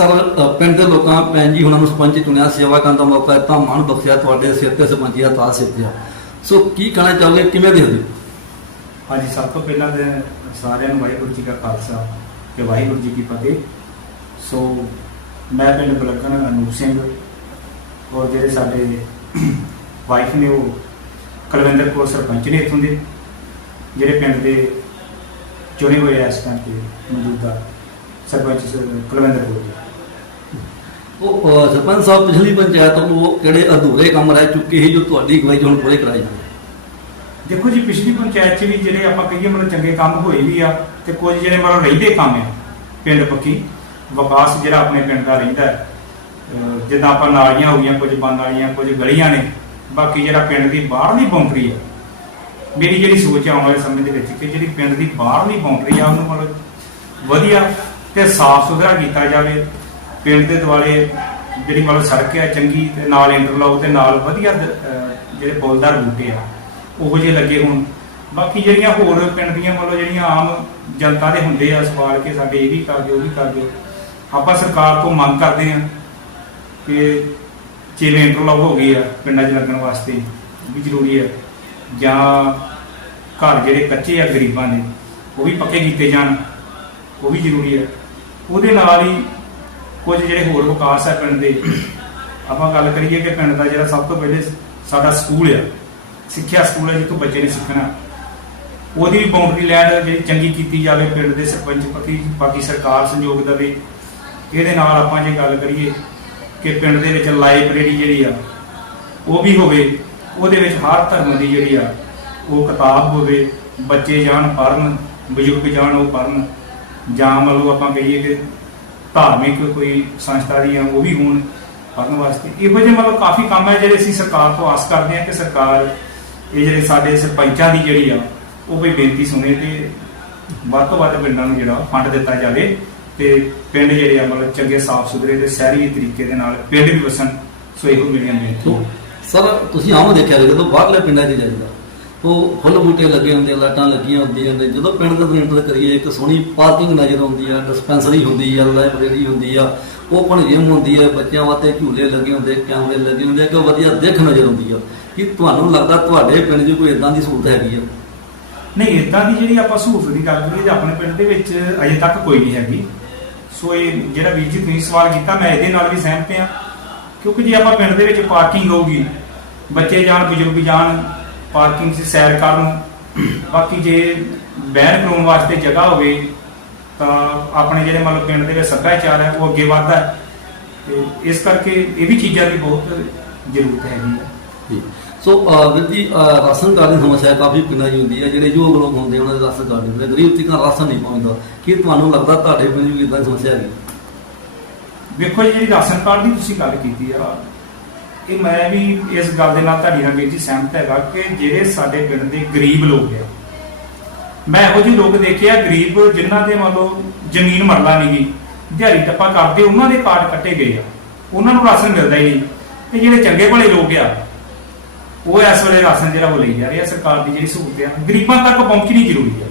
Sir ਪਿੰਡ ਦੇ ਲੋਕਾਂ ਭੈਣ ਜੀ ਉਹਨਾਂ ਨੂੰ ਸਰਪੰਚ ਚੁਣਿਆ, ਸੇਵਾ ਕਰਨ ਦਾ ਮੌਕਾ ਦਿੱਤਾ, ਮਾਣ ਬਖਸ਼ਿਆ, ਤੁਹਾਡੇ ਸਿਰ ਤੇ ਸਰਪੰਚੀ ਦਾ ਤਾਜ ਸਿਰ ਸੋ ਕੀ ਕਹਿਣਾ ਚਾਹੋਗੇ, ਕਿਵੇਂ ਦੇਖਦੇ ਹਾਂਜੀ, ਸਭ ਤੋਂ ਪਹਿਲਾਂ ਤੇ ਸਾਰਿਆਂ ਨੂੰ ਵਾਹਿਗੁਰੂ ਜੀ ਕਾ ਖਾਲਸਾ ਤੇ ਵਾਹਿਗੁਰੂ ਜੀ ਕੀ ਫਤਿਹ। ਸੋ ਮੈਂ ਪਿੰਡ ਬਲਕਨ ਅਨੂਪ ਸਿੰਘ ਔਰ ਜਿਹੜੇ ਸਾਡੇ ਵਾਈਫ ਨੇ ਉਹ ਕੁਲਵਿੰਦਰ ਕੌਰ ਸਰਪੰਚ ਨੇ ਇੱਥੋਂ ਦੇ, ਜਿਹੜੇ ਪਿੰਡ ਦੇ ਚੁਣੇ ਹੋਏ ਆ ਇਸ ਟਾਈਮ ਤੇ ਮੌਜੂਦਾ ਸਰਪੰਚ ਕੁਲਵਿੰਦਰ ਕੌਰ ਜੀ। ਉਹ ਸਰਪੰਚ ਸਾਹਿਬ, ਪਿਛਲੀ ਪੰਚਾਇਤ ਤੋਂ ਕਿਹੜੇ ਅਧੂਰੇ ਕੰਮ ਰਹਿ ਚੁੱਕੇ ਸੀ ਜੋ ਤੁਹਾਡੀ ਅਗਵਾਈ ਹੁਣ ਪੂਰੇ ਕਰਾਏ ਦੇਖੋ ਜੀ, ਪਿਛਲੀ ਪੰਚਾਇਤ 'ਚ ਵੀ ਜਿਹੜੇ ਆਪਾਂ ਕਹੀਏ ਮਤਲਬ ਚੰਗੇ ਕੰਮ ਹੋਏ ਵੀ ਆ ਤੇ ਕੁਝ ਜਿਹੜੇ ਮਤਲਬ ਰਹਿੰਦੇ ਕੰਮ ਆ, ਪਿੰਡ ਪੱਕੀ ਵਿਕਾਸ ਜਿਹੜਾ ਆਪਣੇ ਪਿੰਡ ਦਾ ਰਹਿੰਦਾ ਜਿੱਦਾਂ ਆਪਾਂ ਨਾਲੀਆਂ ਹੋ ਗਈਆਂ, ਕੁਝ ਬੰਦ ਵਾਲੀਆਂ, ਕੁਝ ਗਲੀਆਂ ਨੇ, ਬਾਕੀ ਜਿਹੜਾ ਪਿੰਡ ਦੀ ਬਾਹਰਲੀ ਬਾਉਂਡਰੀ ਆ। ਮੇਰੀ ਜਿਹੜੀ ਸੋਚ ਆ ਆਉਣ ਵਾਲੇ ਸਮੇਂ ਦੇ ਵਿੱਚ ਕਿ ਜਿਹੜੀ ਪਿੰਡ ਦੀ ਬਾਹਰਲੀ ਬਾਉਂਡਰੀ ਆ, ਉਹਨੂੰ ਮਤਲਬ ਵਧੀਆ ਤੇ ਸਾਫ਼ ਸੁਥਰਾ ਕੀਤਾ ਜਾਵੇ ਪਿੰਡ ਦੇ ਦੁਆਲੇ ਜਿਹੜੀ ਮਤਲਬ ਸੜਕ ਆ ਚੰਗੀ ਤੇ ਨਾਲ ਇੰਟਰਲੌਕ ਤੇ ਨਾਲ ਵਧੀਆ ਜਿਹੜੇ ਬੋਲਦਾਰ ਬੂਟੇ ਆ, ਉਹੋ ਜਿਹੇ ਲੱਗੇ ਹੋਣ। ਬਾਕੀ ਜਿਹੜੀਆਂ ਹੋਰ ਪਿੰਡ ਦੀਆਂ ਮਤਲਬ ਜਿਹੜੀਆਂ ਆਮ ਜਨਤਾ ਦੇ ਹੁੰਦੇ ਆ, ਸਵਾਲ ਕਿ ਸਾਡੇ ਇਹ ਵੀ ਕਰ ਦਿਓ, ਉਹ ਵੀ ਕਰ ਦਿਓ। ਆਪਾਂ ਸਰਕਾਰ ਤੋਂ ਮੰਗ ਕਰਦੇ ਆ ਕਿ ਜਿਵੇਂ ਇੰਟਰਲੌਕ ਹੋ ਗਈ ਆ ਪਿੰਡਾਂ 'ਚ ਲੱਗਣ ਵਾਸਤੇ ਉਹ ਵੀ ਜ਼ਰੂਰੀ ਹੈ। ਜਾਂ ਘਰ ਜਿਹੜੇ ਕੱਚੇ ਆ ਗਰੀਬਾਂ ਦੇ, ਉਹ ਵੀ ਪੱਕੇ ਕੀਤੇ ਜਾਣ, ਉਹ ਵੀ ਜ਼ਰੂਰੀ ਹੈ। ਉਹਦੇ ਨਾਲ ਹੀ ਕੁਝ ਜਿਹੜੇ ਹੋਰ ਵਿਕਾਸ ਆ ਪਿੰਡ ਦੇ, ਆਪਾਂ ਗੱਲ ਕਰੀਏ ਕਿ ਪਿੰਡ ਦਾ ਜਿਹੜਾ ਸਭ ਤੋਂ ਪਹਿਲੇ ਸਾਡਾ ਸਕੂਲ ਆ, ਸਿੱਖਿਆ ਸਕੂਲ ਹੈ ਜਿੱਥੋਂ ਬੱਚੇ ਨੇ ਸਿੱਖਣਾ। ਉਹਦੀ ਵੀ ਬਾਉਂਡਰੀ ਲੈਣ ਜਿਹੜੀ ਚੰਗੀ ਕੀਤੀ ਜਾਵੇ ਪਿੰਡ ਦੇ ਸਰਪੰਚ ਪਤੀ ਬਾਕੀ ਸਰਕਾਰ ਸੰਯੋਗ ਦੇਵੇ। ਇਹਦੇ ਨਾਲ ਆਪਾਂ ਜੇ ਗੱਲ ਕਰੀਏ ਕਿ ਪਿੰਡ ਦੇ ਵਿੱਚ ਲਾਇਬ੍ਰੇਰੀ ਜਿਹੜੀ ਆ, ਉਹ ਵੀ ਹੋਵੇ, ਉਹਦੇ ਵਿੱਚ ਹਰ ਧਰਮ ਦੀ ਜਿਹੜੀ ਆ, ਉਹ ਕਿਤਾਬ ਹੋਵੇ, ਬੱਚੇ ਜਾਣ ਪੜਨ ਬਜ਼ੁਰਗ ਜਾਣ ਉਹ ਪੜਨ ਜਾਂ ਮੰਨ ਲਓ ਆਪਾਂ ਕਹੀਏ ਕਿ ਧਾਰਮਿਕ ਕੋਈ ਸੰਸਥਾ ਦੀਆਂ ਉਹ ਵੀ ਹੋਣ ਪੜਨ ਵਾਸਤੇ। ਇਹੋ ਜਿਹੇ ਮਤਲਬ ਕਾਫੀ ਕੰਮ ਹੈ ਜਿਹੜੇ ਅਸੀਂ ਸਰਕਾਰ ਤੋਂ ਆਸ ਕਰਦੇ ਹਾਂ ਕਿ ਸਰਕਾਰ ਇਹ ਜਿਹੜੇ ਸਾਡੇ ਸਰਪੰਚਾਂ ਦੀ ਜਿਹੜੀ ਆ, ਉਹ ਕੋਈ ਬੇਨਤੀ ਸੁਣੇ ਤੇ ਵੱਧ ਤੋਂ ਵੱਧ ਪਿੰਡਾਂ ਨੂੰ ਜਿਹੜਾ ਫੰਡ ਦਿੱਤਾ ਜਾਵੇ ਤੇ ਪਿੰਡ ਜਿਹੜੇ ਆ ਮਤਲਬ ਚੰਗੇ ਸਾਫ਼ ਸੁਥਰੇ ਤੇ ਸ਼ਹਿਰੀ ਤਰੀਕੇ ਦੇ ਨਾਲ ਪਿੰਡ ਵੀ ਵਸਣ, ਸੋ ਇਹੋ ਮੇਰੀਆਂ ਸੋ ਬੇਨਤੀ ਸਰ, ਤੁਸੀਂ ਆਮ ਦੇਖਿਆ ਜਦੋਂ ਬਾਹਰਲੇ ਪਿੰਡਾਂ 'ਚ ਜਾਈਦਾ। ਉਹ ਫੁੱਲ ਬੂਟੇ ਲੱਗੇ ਹੁੰਦੇ ਲਾਈਟਾਂ ਲੱਗੀਆਂ ਹੁੰਦੀਆਂ ਨੇ। ਜਦੋਂ ਪਿੰਡ ਦਾ ਇੰਟਰ ਕਰੀਏ, ਇੱਕ ਸੋਹਣੀ ਪਾਰਕਿੰਗ ਨਜ਼ਰ ਆਉਂਦੀ ਆ, ਡਿਸਪੈਂਸਰੀ ਹੁੰਦੀ ਆ, ਲਾਇਬ੍ਰੇਰੀ ਹੁੰਦੀ ਆ ਓਪਨ ਜਿਮ ਹੁੰਦੀ ਆ, ਬੱਚਿਆਂ ਵਾਸਤੇ ਝੂਲੇ ਲੱਗੇ ਹੁੰਦੇ, ਕੈਮਰੇ ਲੱਗੇ ਹੁੰਦੇ ਕਿ ਵਧੀਆ ਦਿੱਖ ਨਜ਼ਰ ਆਉਂਦੀ ਆ। ਕਿ ਤੁਹਾਨੂੰ ਲੱਗਦਾ ਤੁਹਾਡੇ ਪਿੰਡ 'ਚ ਕੋਈ ਇਦਾਂ ਦੀ ਸਹੂਲਤ ਹੈਗੀ ਆ? ਨਹੀਂ ਇਦਾਂ ਦੀ ਜਿਹੜੀ ਆਪਾਂ ਸਹੂਲਤ ਦੀ ਗੱਲ ਕਰੀਏ ਤਾਂ ਆਪਣੇ ਪਿੰਡ ਦੇ ਵਿੱਚ ਅਜੇ ਤੱਕ ਕੋਈ ਨਹੀਂ ਹੈਗੀ। ਸੋ ਇਹ ਜਿਹੜਾ ਵੀਰ ਜੀ ਤੁਸੀਂ ਸਵਾਲ ਕੀਤਾ, ਮੈਂ ਇਹਦੇ ਨਾਲ ਵੀ ਸਹਿਮਤ ਹਾਂ। ਕਿਉਂਕਿ ਜੇ ਆਪਾਂ ਪਿੰਡ ਦੇ ਵਿੱਚ ਪਾਰਕਿੰਗ ਹੋਊਗੀ, ਬੱਚੇ ਜਾਣ, ਬਜ਼ੁਰਗ ਜਾਣ ਪਾਰਕਿੰਗ 'ਚ ਸੈਰ ਕਰਨ। ਬਾਕੀ ਜੇ ਬਹਿਣ ਖਲੋਣ ਵਾਸਤੇ ਜਗ੍ਹਾ ਹੋਵੇ ਤਾਂ ਆਪਣੇ ਜਿਹੜੇ ਮਤਲਬ ਪਿੰਡ ਦੇ ਵਿੱਚ ਸੱਭਿਆਚਾਰ ਹੈ ਉਹ ਅੱਗੇ ਵੱਧਦਾ ਹੈ। ਤੇ ਇਸ ਕਰਕੇ ਇਹ ਵੀ ਚੀਜ਼ਾਂ ਦੀ ਬਹੁਤ ਜ਼ਰੂਰਤ ਹੈਗੀ ਹੈ। ਜੀ। ਸੋ ਵੀਰ ਜੀ ਰਾਸ਼ਨ ਕਾਰਡ ਦੀ ਸਮੱਸਿਆ ਕਾਫੀ ਪਿੰਡਾਂ 'ਚ ਹੁੰਦੀ ਹੈ ਜਿਹੜੇ ਯੋਗ ਲੋਕ ਹੁੰਦੇ ਉਹਨਾਂ ਦੇ ਰਾਸ਼ਨ ਕਾਰਡ ਹੁੰਦੇ ਗਰੀਬ ਤੀਕਾਂ ਰਾਸ਼ਨ ਨਹੀਂ ਪਹੁੰਚਦਾ ਕੀ ਤੁਹਾਨੂੰ ਲੱਗਦਾ ਤੁਹਾਡੇ ਪਿੰਡ 'ਚ ਵੀ ਇਦਾਂ ਸਮੱਸਿਆ ਹੈਗੀ? ਵੇਖੋ ਜੀ ਜਿਹੜੀ ਰਾਸ਼ਨ ਕਾਰਡ ਦੀ ਤੁਸੀਂ ਗੱਲ ਕੀਤੀ ਆ। ਇਹ ਮੈਂ ਵੀ ਇਸ ਗੱਲ ਦੇ ਨਾਲ ਤੁਹਾਡੀ ਨਾਲ ਵੀਰ ਜੀ ਸਹਿਮਤ ਹੈਗਾ ਕਿ ਜਿਹੜੇ ਸਾਡੇ ਪਿੰਡ ਦੇ ਗਰੀਬ ਲੋਕ ਆ ਮੈਂ ਇਹੋ ਜਿਹੇ ਲੋਕ ਦੇਖੇ ਗਰੀਬ ਜਿਨ੍ਹਾਂ ਦੇ ਮੰਨ ਲਓ ਜ਼ਮੀਨ ਮਰਲਾ ਨਹੀਂ ਗਈ, ਦਿਹਾੜੀ ਟੱਪਾ ਕਰਦੇ, ਉਹਨਾਂ ਦੇ ਕਾਰਡ ਕੱਟੇ ਗਏ ਆ, ਉਹਨਾਂ ਨੂੰ ਰਾਸ਼ਨ ਮਿਲਦਾ ਹੀ ਨਹੀਂ। ਤੇ ਜਿਹੜੇ ਚੰਗੇ ਭਲੇ ਲੋਕ ਆ, ਉਹ ਇਸ ਵੇਲੇ ਰਾਸ਼ਨ ਜਿਹੜਾ ਉਹ ਲਈ ਜਾ ਰਹੇ ਸਰਕਾਰ ਦੀ ਜਿਹੜੀ ਸਹੂਲਤ ਆ, ਗਰੀਬਾਂ ਤੱਕ ਪਹੁੰਚਣੀ ਜ਼ਰੂਰੀ ਆ।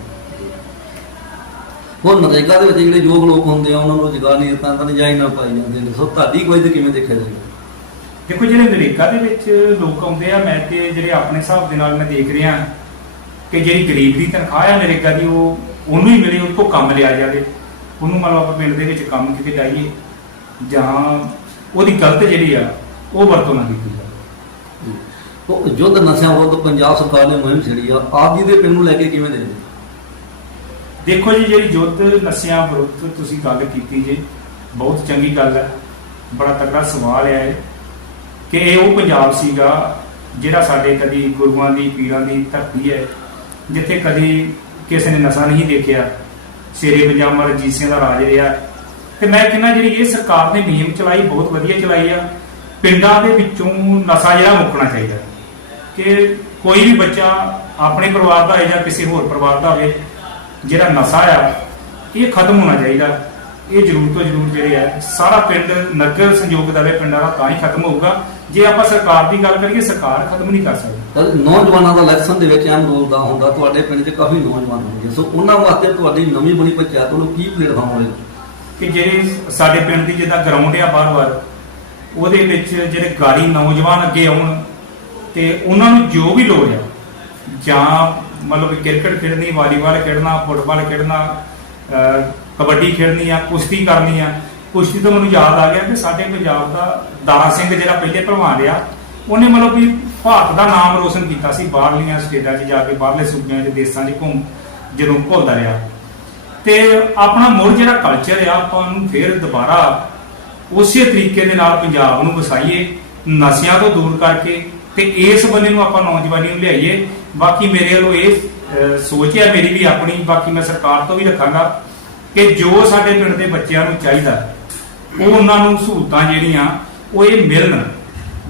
ਹੁਣ ਨਰੇਗਾ ਦੇ ਵਿੱਚ ਜਿਹੜੇ ਯੋਗ ਲੋਕ ਹੁੰਦੇ ਆ, ਉਹਨਾਂ ਨੂੰ ਰੁਜ਼ਗਾਰ ਨਹੀਂ ਦਿੱਤਾ ਤਾਂ ਨਜਾਇਜ਼ ਨਾ ਪਾਈ ਜਾਂਦੇ ਨੇ। ਸੋ ਤੁਹਾਡੀ ਕੋਈ ਤੇ ਕਿਵੇਂ ਦੇਖਿਆ ਜਾਏਗਾ ਦੇਖੋ ਜਿਹੜੇ ਨਰੇਗਾ ਦੇ ਵਿੱਚ ਲੋਕ ਆਉਂਦੇ ਆ ਮੈਂ ਤੇ ਜਿਹੜੇ ਆਪਣੇ ਹਿਸਾਬ ਦੇ ਨਾਲ ਮੈਂ ਦੇਖ ਰਿਹਾ ਕਿ ਜਿਹੜੀ ਗਰੀਬ ਦੀ ਤਨਖਾਹ ਆ ਨਰੇਗਾ ਦੀ ਉਹ ਉਹਨੂੰ ਹੀ ਮਿਲੇ ਉਹ ਤੋਂ ਕੰਮ ਲਿਆ ਜਾਵੇ। ਉਹਨੂੰ ਮੰਨ ਲਓ ਆਪਾਂ ਪਿੰਡ ਦੇ ਵਿੱਚ ਕੰਮ ਕਿਤੇ ਜਾਈਏ ਜਾਂ ਉਹਦੀ ਗਲਤ ਜਿਹੜੀ ਆ ਉਹ ਵਰਤੋਂ ਨਾ ਕੀਤੀ ਜਾਵੇ। ਉਹ ਯੁੱਧ ਨਸ਼ਿਆਂ ਵਿਰੁੱਧ ਪੰਜਾਬ ਸਰਕਾਰ ਨੇ ਮੁਹਿੰਮ ਛੇੜੀ ਆ ਆਪ ਜੀ ਦੇ ਪਿੰਡ ਨੂੰ ਲੈ ਕੇ ਕਿਵੇਂ ਦੇਖਦੇ ਦੇਖੋ ਜੀ ਜਿਹੜੀ ਯੁੱਧ ਨਸ਼ਿਆਂ ਵਿਰੁੱਧ ਤੁਸੀਂ ਗੱਲ ਕੀਤੀ ਜੇ ਬਹੁਤ ਚੰਗੀ ਗੱਲ ਹੈ ਬੜਾ ਤਕੜਾ ਸਵਾਲ ਹੈ ਇਹ। ਕਿ ਇਹ ਉਹ ਪੰਜਾਬ ਸੀਗਾ ਜਿਹੜਾ ਸਾਡੇ ਕਦੀ ਗੁਰੂਆਂ ਦੀ, ਪੀਰਾਂ ਦੀ ਧਰਤੀ ਹੈ, ਜਿੱਥੇ ਕਦੀ ਕਿਸੇ ਨੇ ਨਸ਼ਾ ਨਹੀਂ ਦੇਖਿਆ, ਸ਼ੇਰੇ ਪਜਾਮਾ ਰਜੀਸਿਆਂ ਦਾ ਰਾਜ ਰਿਹਾ। ਤੇ ਮੈਂ ਕਹਿੰਦਾ ਜਿਹੜੀ ਇਹ ਸਰਕਾਰ ਨੇ ਮੁਹਿੰਮ ਚਲਾਈ, ਬਹੁਤ ਵਧੀਆ ਚਲਾਈ ਆ, ਪਿੰਡਾਂ ਦੇ ਵਿੱਚੋਂ ਨਸ਼ਾ ਜਿਹੜਾ ਮੁੱਕਣਾ ਚਾਹੀਦਾ। ਕਿ ਕੋਈ ਵੀ ਬੱਚਾ ਆਪਣੇ ਪਰਿਵਾਰ ਦਾ ਹੋਵੇ ਜਾਂ ਕਿਸੇ ਹੋਰ ਪਰਿਵਾਰ ਦਾ ਹੋਵੇ, ਜਿਹੜਾ ਨਸ਼ਾ ਆ, ਇਹ ਖਤਮ ਹੋਣਾ ਚਾਹੀਦਾ। ਇਹ ਜ਼ਰੂਰ ਤੋਂ ਜ਼ਰੂਰ ਜਿਹੜੇ ਆ ਸਾਰਾ ਪਿੰਡ ਨਗਰ ਸੰਯੋਗ ਦੇਵੇ ਪਿੰਡਾਂ ਦਾ ਤਾਂ ਹੀ ਖਤਮ ਹੋਊਗਾ। ਜੇ ਆਪਾਂ ਸਰਕਾਰ ਦੀ ਗੱਲ ਕਰੀਏ ਸਰਕਾਰ ਖਤਮ ਨਹੀਂ ਕਰ ਸਕਦੀ। ਨੌਜਵਾਨਾਂ ਦਾ ਇਲੈਕਸ਼ਨ ਦੇ ਵਿੱਚ ਅਹਿਮ ਰੋਲ ਦਾ ਹੁੰਦਾ ਤੁਹਾਡੇ ਪਿੰਡ 'ਚ ਕਾਫੀ ਨੌਜਵਾਨ ਹੋਣਗੇ ਸੋ ਉਹਨਾਂ ਵਾਸਤੇ ਤੁਹਾਡੀ ਨਵੀਂ ਬਣੀ ਪੰਚਾਇਤ ਵੱਲੋਂ ਕੀ ਪਲੇਟਫਾਰਮ ਹੋਵੇਗਾ? ਕਿ ਜਿਹੜੇ ਸਾਡੇ ਪਿੰਡ ਦੀ ਜਿੱਦਾਂ ਗਰਾਊਂਡ ਆ ਬਾਰ-ਬਾਰ ਉਹਦੇ ਵਿੱਚ ਜਿਹੜੇ ਗਾੜੀ ਨੌਜਵਾਨ ਅੱਗੇ ਆਉਣ ਤੇ ਉਹਨਾਂ ਨੂੰ ਜੋ ਵੀ ਲੋੜ ਆ ਜਾਂ ਮਤਲਬ ਕ੍ਰਿਕਟ ਖੇਡਣੀ ਵਾਲੀਬਾਲ ਖੇਡਣਾ ਫੁੱਟਬਾਲ ਖੇਡਣਾ ਕਬੱਡੀ ਖੇਡਣੀ ਆ, ਕੁਸ਼ਤੀ ਕਰਨੀ ਆ। ਕੁਸ਼ਤੀ ਤੋਂ ਮੈਨੂੰ ਯਾਦ ਆ ਗਿਆ ਕਿ ਸਾਡੇ ਪੰਜਾਬ ਦਾ ਦਾਰਾ ਸਿੰਘ ਜਿਹੜਾ ਪਹਿਲੇ ਭਲਵਾਨ ਰਿਹਾ, ਉਹਨੇ ਮਤਲਬ ਵੀ ਭਾਰਤ ਦਾ ਨਾਮ ਰੋਸ਼ਨ ਕੀਤਾ ਸੀ, ਬਾਹਰਲੀਆਂ ਸਟੇਟਾਂ 'ਚ ਜਾ ਕੇ, ਬਾਹਰਲੇ ਸੂਬਿਆਂ 'ਚ, ਦੇਸ਼ਾਂ 'ਚ ਘੁੰਮ, ਜਦੋਂ ਘੁੰਮਦਾ ਰਿਹਾ। ਤੇ ਆਪਣਾ ਮੁੜ ਜਿਹੜਾ ਕਲਚਰ ਆ, ਆਪਾਂ ਨੂੰ ਫੇਰ ਦੁਬਾਰਾ ਉਸੇ ਤਰੀਕੇ ਦੇ ਨਾਲ ਪੰਜਾਬ ਨੂੰ ਵਸਾਈਏ, ਨਸ਼ਿਆਂ ਤੋਂ ਦੂਰ ਕਰਕੇ ਤੇ ਇਸ ਬੰਦੇ ਨੂੰ ਆਪਾਂ ਨੌਜਵਾਨੀ ਨੂੰ ਲਿਆਈਏ। ਬਾਕੀ ਮੇਰੇ ਵੱਲੋਂ ਇਹ ਸੋਚ ਹੈ ਮੇਰੀ ਵੀ ਆਪਣੀ, ਬਾਕੀ ਮੈਂ ਸਰਕਾਰ ਤੋਂ ਵੀ ਰੱਖਾਂਗਾ। ਕਿ ਜੋ ਸਾਡੇ ਪਿੰਡ ਦੇ ਬੱਚਿਆਂ ਨੂੰ ਚਾਹੀਦਾ, ਉਹ ਉਹਨਾਂ ਨੂੰ ਸਹੂਲਤਾਂ ਜਿਹੜੀਆਂ, ਉਹ ਇਹ ਮਿਲਣ।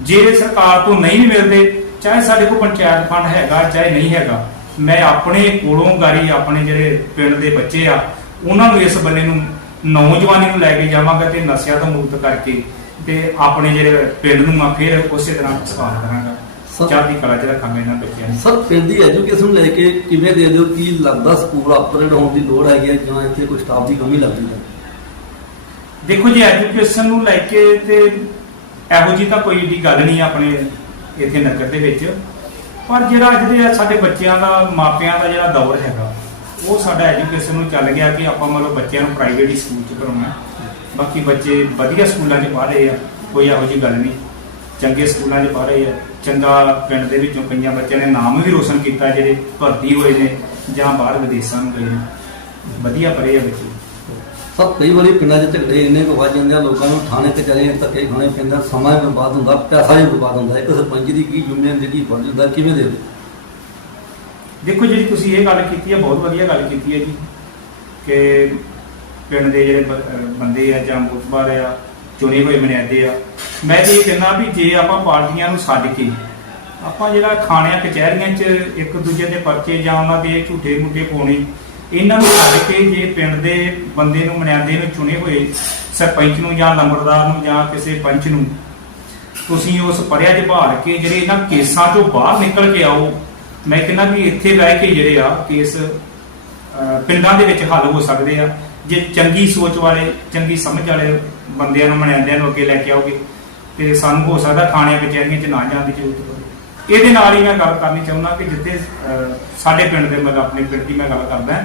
ਜੇ ਸਰਕਾਰ ਤੋਂ ਨਹੀਂ ਮਿਲਦੇ, ਚਾਹੇ ਸਾਡੇ ਕੋਲ ਪੰਚਾਇਤ ਫੰਡ ਹੈਗਾ, ਚਾਹੇ ਨਹੀਂ ਹੈਗਾ, ਮੈਂ ਆਪਣੇ ਕੋਲੋਂ ਗਾਰੀ ਆਪਣੇ ਜਿਹੜੇ ਪਿੰਡ ਦੇ ਬੱਚੇ ਆ, ਉਹਨਾਂ ਨੂੰ ਇਸ ਬੰਨੇ ਨੂੰ ਨੌਜਵਾਨੀ ਨੂੰ ਲੈ ਕੇ ਜਾਵਾਂਗਾ ਤੇ ਨਸ਼ਿਆਂ ਤੋਂ ਮੁਕਤ ਕਰਕੇ ਤੇ ਆਪਣੇ ਜਿਹੜੇ ਪਿੰਡ ਨੂੰ ਮੈਂ ਫਿਰ ਉਸੇ ਤਰ੍ਹਾਂ ਸਵਾਰ ਕਰਾਂਗਾ। ਸਰ- ਚੜ੍ਹਦੀ ਕਲਾ ਚ ਰੱਖਾਂਗੇ ਇਹਨਾਂ ਬੱਚਿਆਂ ਨੂੰ ਸਰ ਪਿੰਡ ਦੀ ਐਜੂਕੇਸ਼ਨ ਲੈ ਕੇ ਕਿਵੇਂ ਦੇ ਦਿਓ ਕੀ ਲੱਗਦਾ ਸਕੂਲ ਅਪਗ੍ਰੇਡ ਹੋਣ ਦੀ ਲੋੜ ਹੈਗੀ ਹੈ ਜਾਂ ਇੱਥੇ ਕੋਈ ਸਟਾਫ ਦੀ ਕਮੀ ਲੱਗਦੀ ਹੈ? ਦੇਖੋ ਜੀ ਐਜੂਕੇਸ਼ਨ ਨੂੰ ਲੈ ਕੇ ਤੇ ਇਹੋ ਜੀ ਤਾਂ ਕੋਈ ਏਡੀ ਗੱਲ ਨਹੀਂ ਆਪਣੇ ਇੱਥੇ ਨਗਰ ਦੇ ਵਿੱਚ। ਪਰ ਜਿਹੜਾ ਅੱਜ ਦੇ ਸਾਡੇ ਬੱਚਿਆਂ ਦਾ ਮਾਪਿਆਂ ਦਾ ਜਿਹੜਾ ਦੌਰ ਹੈਗਾ ਉਹ ਸਾਡਾ ਐਜੂਕੇਸ਼ਨ ਨੂੰ ਚੱਲ ਗਿਆ ਕਿ ਆਪਾਂ ਮਤਲਬ ਬੱਚਿਆਂ ਨੂੰ ਪ੍ਰਾਈਵੇਟ ਸਕੂਲ ਚ ਕਰਾਉਣਾ। ਬਾਕੀ ਬੱਚੇ ਵਧੀਆ ਸਕੂਲਾਂ 'ਚ ਪੜ੍ਹ ਰਹੇ ਆ ਕੋਈ ਇਹੋ ਜੀ ਗੱਲ ਨਹੀਂ। ਚੰਗੇ ਸਕੂਲਾਂ 'ਚ ਪੜ੍ਹ ਰਹੇ ਆ ਚੰਗਾ ਪਿੰਡ ਦੇ ਵਿੱਚੋਂ ਕਈਆਂ ਬੱਚਿਆਂ ਨੇ ਨਾਮ ਵੀ ਰੋਸ਼ਨ ਕੀਤਾ ਜਿਹੜੇ ਭਰਤੀ ਹੋਏ ਨੇ ਜਾਂ ਬਾਹਰ ਵਿਦੇਸ਼ਾਂ ਨੂੰ ਗਏ ਨੇ। ਵਧੀਆ ਪੜ੍ਹੇ ਆ ਬੱਚੇ। ਸਰ ਕਈ ਵਾਰੀ ਪਿੰਡਾਂ 'ਚ ਝਗੜੇ ਇੰਨੇ ਕੁ ਵੱਜ ਜਾਂਦੇ ਆ ਲੋਕਾਂ ਨੂੰ ਥਾਣੇ ਤੇ ਚਲੇ ਧੱਕੇ ਖਾਣੇ ਪੈਂਦੇ ਸਮਾਂ ਵੀ ਬਰਬਾਦ ਹੁੰਦਾ ਪੈਸਾ ਵੀ ਬਰਬਾਦ ਹੁੰਦਾ। ਇੱਕ ਸਰਪੰਚ ਦੀ ਕੀ ਜ਼ਿੰਮੇਵਾਰੀ ਦੀ ਕੀ ਫਰਜ਼ ਹੁੰਦਾ ਕਿਵੇਂ ਦੇ ਦੇਖੋ ਜਿਹੜੀ ਤੁਸੀਂ ਇਹ ਗੱਲ ਕੀਤੀ ਹੈ ਬਹੁਤ ਵਧੀਆ ਗੱਲ ਕੀਤੀ ਹੈ ਜੀ ਕਿ ਪਿੰਡ ਦੇ ਜਿਹੜੇ ਬੰਦੇ ਆ ਜਾਂ ਮੁਤਬਰ ਆ ਚੁਣੇ ਹੋਏ ਮਨਿਆਦੇ ਆ। ਮੈਂ ਇਹ ਕਹਿੰਦਾ ਵੀ ਜੇ ਆਪਾਂ ਪਾਰਟੀਆਂ ਨੂੰ ਛੱਡ ਕੇ ਆਪਾਂ ਜਿਹੜਾ ਖਾਣਿਆਂ ਕਚਹਿਰੀਆਂ 'ਚ ਇੱਕ ਦੂਜੇ ਦੇ ਪਰਚੇ ਜਾਂ ਉਹਨਾਂ ਦੇ ਝੂਠੇ ਮੁੱਠੇ ਪਾਉਣੇ, ਇਹਨਾਂ ਨੂੰ ਛੱਡ ਕੇ ਜੇ ਪਿੰਡ ਦੇ ਬੰਦੇ ਨੂੰ ਮਨਿਆਦੇ ਨੂੰ ਚੁਣੇ ਹੋਏ ਸਰਪੰਚ ਨੂੰ ਜਾਂ ਨੰਬਰਦਾਰ ਨੂੰ ਜਾਂ ਕਿਸੇ ਪੰਚ ਨੂੰ, ਤੁਸੀਂ ਉਸ ਪੜਿਆ ਚ ਭਾਲ ਕੇ ਜਿਹੜੇ ਇਹਨਾਂ ਕੇਸਾਂ ਤੋਂ ਬਾਹਰ ਨਿਕਲ ਕੇ ਆਓ, ਮੈਂ ਕਹਿੰਦਾ ਵੀ ਇੱਥੇ ਰਹਿ ਕੇ ਜਿਹੜੇ ਆ ਕੇਸ ਪਿੰਡਾਂ ਦੇ ਵਿੱਚ ਹੱਲ ਹੋ ਸਕਦੇ ਆ। ਜੇ ਚੰਗੀ ਸੋਚ ਵਾਲੇ ਚੰਗੀ ਸਮਝ ਵਾਲੇ ਬੰਦਿਆਂ ਨੂੰ ਮਨਾਉਂਦਿਆਂ ਨੂੰ ਅੱਗੇ ਲੈ ਕੇ ਆਓਗੇ ਤੇ ਸਾਨੂੰ ਹੋ ਸਕਦਾ ਥਾਣੇ ਕਚਹਿਰੀਆਂ 'ਚ ਨਾ ਜਾਣ ਦੀ ਜ਼ਰੂਰਤ ਪਵੇ। ਇਹਦੇ ਨਾਲ ਹੀ ਮੈਂ ਗੱਲ ਕਰਨੀ ਚਾਹੁੰਦਾ ਕਿ ਜਿੱਥੇ ਸਾਡੇ ਪਿੰਡ ਦੇ ਮੈਂ ਆਪਣੇ ਪਿੰਡ ਦੀ ਮੈਂ ਗੱਲ ਕਰਦਾ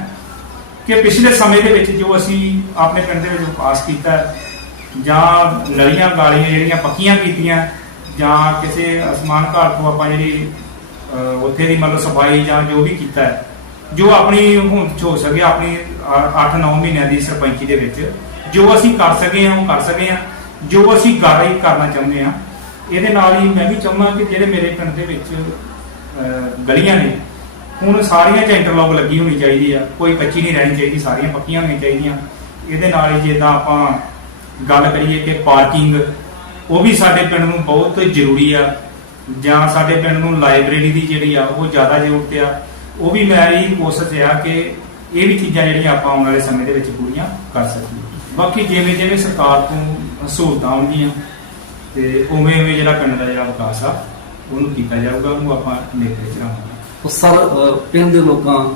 ਕਿ ਪਿਛਲੇ ਸਮੇਂ ਦੇ ਵਿੱਚ ਜੋ ਅਸੀਂ ਆਪਣੇ ਪਿੰਡ ਦੇ ਵਿੱਚ ਪਾਸ ਕੀਤਾ ਜਾਂ ਨਲੀਆਂ ਗਾਲੀਆਂ ਜਿਹੜੀਆਂ ਪੱਕੀਆਂ ਕੀਤੀਆਂ ਜਾਂ ਕਿਸੇ ਅਸਮਾਨ ਘਾਟ ਤੋਂ ਆਪਾਂ ਜਿਹੜੀ ਉੱਥੇ ਦੀ ਮਤਲਬ ਸਫ਼ਾਈ ਜਾਂ ਜੋ ਵੀ ਕੀਤਾ ਹੈ, ਜੋ ਆਪਣੀ ਹੁਣ ਹੋ ਸਕੇ ਆਪਣੀ 8-9 ਮਹੀਨਿਆਂ ਦੀ ਸਰਪੰਚੀ ਦੇ ਵਿੱਚ, ਜੋ ਅਸੀਂ ਕਰ ਸਕੇ ਹਾਂ, ਉਹ ਕਰ ਸਕੇ ਹਾਂ, ਜੋ ਅਸੀਂ ਗਾੜੀ ਕਰਨਾ ਚਾਹੁੰਦੇ ਹਾਂ, ਇਹਦੇ ਨਾਲ ਹੀ ਮੈਂ ਵੀ ਚਾਹੁੰਦਾ ਕਿ ਜਿਹੜੇ ਮੇਰੇ ਪਿੰਡ ਦੇ ਵਿੱਚ ਗਲੀਆਂ ਨੇ, ਹੁਣ ਸਾਰੀਆਂ 'ਚ ਇੰਟਰਲੌਕ ਲੱਗੀ ਹੋਣੀ ਚਾਹੀਦੀ ਆ, ਕੋਈ ਕੱਚੀ ਨਹੀਂ ਰਹਿਣੀ ਚਾਹੀਦੀ, ਸਾਰੀਆਂ ਪੱਕੀਆਂ ਹੋਣੀਆਂ ਚਾਹੀਦੀਆਂ। ਇਹਦੇ ਨਾਲ ਹੀ ਜਿੱਦਾਂ ਆਪਾਂ ਗੱਲ ਕਰੀਏ ਕਿ ਪਾਰਕਿੰਗ, ਉਹ ਵੀ ਸਾਡੇ ਪਿੰਡ ਨੂੰ ਬਹੁਤ ਜ਼ਰੂਰੀ ਆ, ਜਾਂ ਸਾਡੇ ਪਿੰਡ ਨੂੰ ਲਾਇਬ੍ਰੇਰੀ ਦੀ ਜਿਹੜੀ ਆ, ਉਹ ਜ਼ਿਆਦਾ ਜ਼ਰੂਰਤ ਆ। ਉਹ ਵੀ ਮੇਰੀ ਕੋਸ਼ਿਸ਼ ਆ ਕਿ ਇਹ ਵੀ ਚੀਜ਼ਾਂ ਜਿਹੜੀਆਂ ਆਪਾਂ ਆਉਣ ਵਾਲੇ ਸਮੇਂ ਦੇ ਵਿੱਚ ਪੂਰੀਆਂ ਕਰ ਸਕੀਏ। ਬਾਕੀ ਜਿਵੇਂ ਜਿਵੇਂ ਸਰਕਾਰ ਤੋਂ ਸਹੂਲਤਾਂ ਆਉਂਦੀਆਂ ਤੇ ਉਵੇਂ ਉਵੇਂ ਜਿਹੜਾ ਪਿੰਡ ਦਾ ਜਿਹੜਾ ਵਿਕਾਸ ਆ ਉਹਨੂੰ ਕੀਤਾ ਜਾਊਗਾ ਉਹਨੂੰ ਆਪਾਂ ਨੇੜੇ ਚਲਾਵਾਂਗੇ ਉਹ ਸਰ ਪਿੰਡ ਦੇ ਲੋਕਾਂ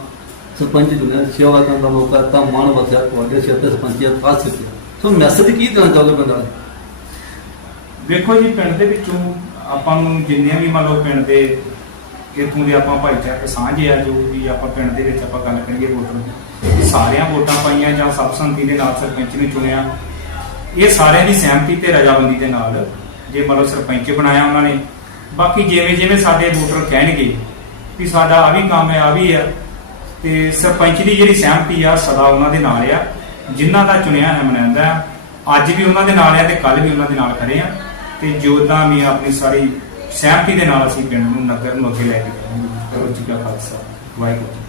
ਸਰਪੰਚ ਦੁਨੀਆ ਸੇਵਾ ਕਰਨ ਦਾ ਮੌਕਾ ਤਾਂ ਮਾਣ ਵਸਿਆ ਤੁਹਾਡੇ ਸਿਰ ਤੇ ਸਰਪੰਚੀਅਤ ਆ ਸਕਿਆ ਸੋ ਮੈਸੇਜ ਕੀ ਦੇਣਾ ਚਾਹੋਗੇ ਵਾਲੇ? ਵੇਖੋ ਜੀ ਪਿੰਡ ਦੇ ਵਿੱਚੋਂ ਆਪਾਂ ਨੂੰ ਜਿੰਨੇ ਵੀ ਮੰਨ ਲਓ ਪਿੰਡ ਦੇ ਇਥੋਂ ਦੇ ਆਪਾਂ ਭਾਈਚਾਰਕ ਸਾਂਝੇ ਆ, ਜੋ ਵੀ ਆਪਾਂ ਪਿੰਡ ਦੇ ਵਿੱਚ ਆਪਾਂ ਗੱਲ ਕਰੀਏ ਵੋਟਰ ਦੀ। ਸਾਰਿਆਂ ਵੋਟਾਂ ਪਾਈਆਂ ਜਾਂ ਸਰਬਸੰਮਤੀ ਦੇ ਨਾਲ ਸਰਪੰਚ ਨੂੰ ਚੁਣਿਆ। ਇਹ ਸਾਰਿਆਂ ਦੀ ਸਹਿਮਤੀ ਤੇ ਰਜਾਮੰਦੀ ਦੇ ਨਾਲ ਜੇ ਮਤਲਬ ਸਰਪੰਚ ਬਣਾਇਆ ਉਹਨਾਂ ਨੇ। ਬਾਕੀ ਜਿਵੇਂ ਜਿਵੇਂ ਸਾਡੇ ਵੋਟਰ ਕਹਿਣਗੇ ਵੀ ਸਾਡਾ ਆ ਵੀ ਕੰਮ ਹੈ ਆ ਵੀ ਆ ਤੇ ਸਰਪੰਚ ਦੀ ਜਿਹੜੀ ਸਹਿਮਤੀ ਆ, ਸਦਾ ਉਹਨਾਂ ਦੇ ਨਾਲ ਆ। ਜਿਨ੍ਹਾਂ ਦਾ ਚੁਣਿਆ ਹੈ ਮਨਾਉਂਦਾ ਆ। ਅੱਜ ਵੀ ਉਹਨਾਂ ਦੇ ਨਾਲ ਆ ਤੇ ਕੱਲ ਵੀ ਉਹਨਾਂ ਦੇ ਨਾਲ ਖੜੇ ਆ। ਤੇ ਜੋਦਾਂ ਵੀ ਆਪਣੀ ਸਾਰੀ ਸਹਿਮਤੀ ਦੇ ਨਾਲ ਅਸੀਂ ਪਿੰਡ ਨੂੰ ਨਗਰ ਨੂੰ ਅੱਗੇ ਲੈ ਕੇ ਜਾਵਾਂਗੇ ਚਲੋ ਜੀ ਕਾ ਖਾਲਸਾ, ਵਾਹਿਗੁਰੂ ਜੀ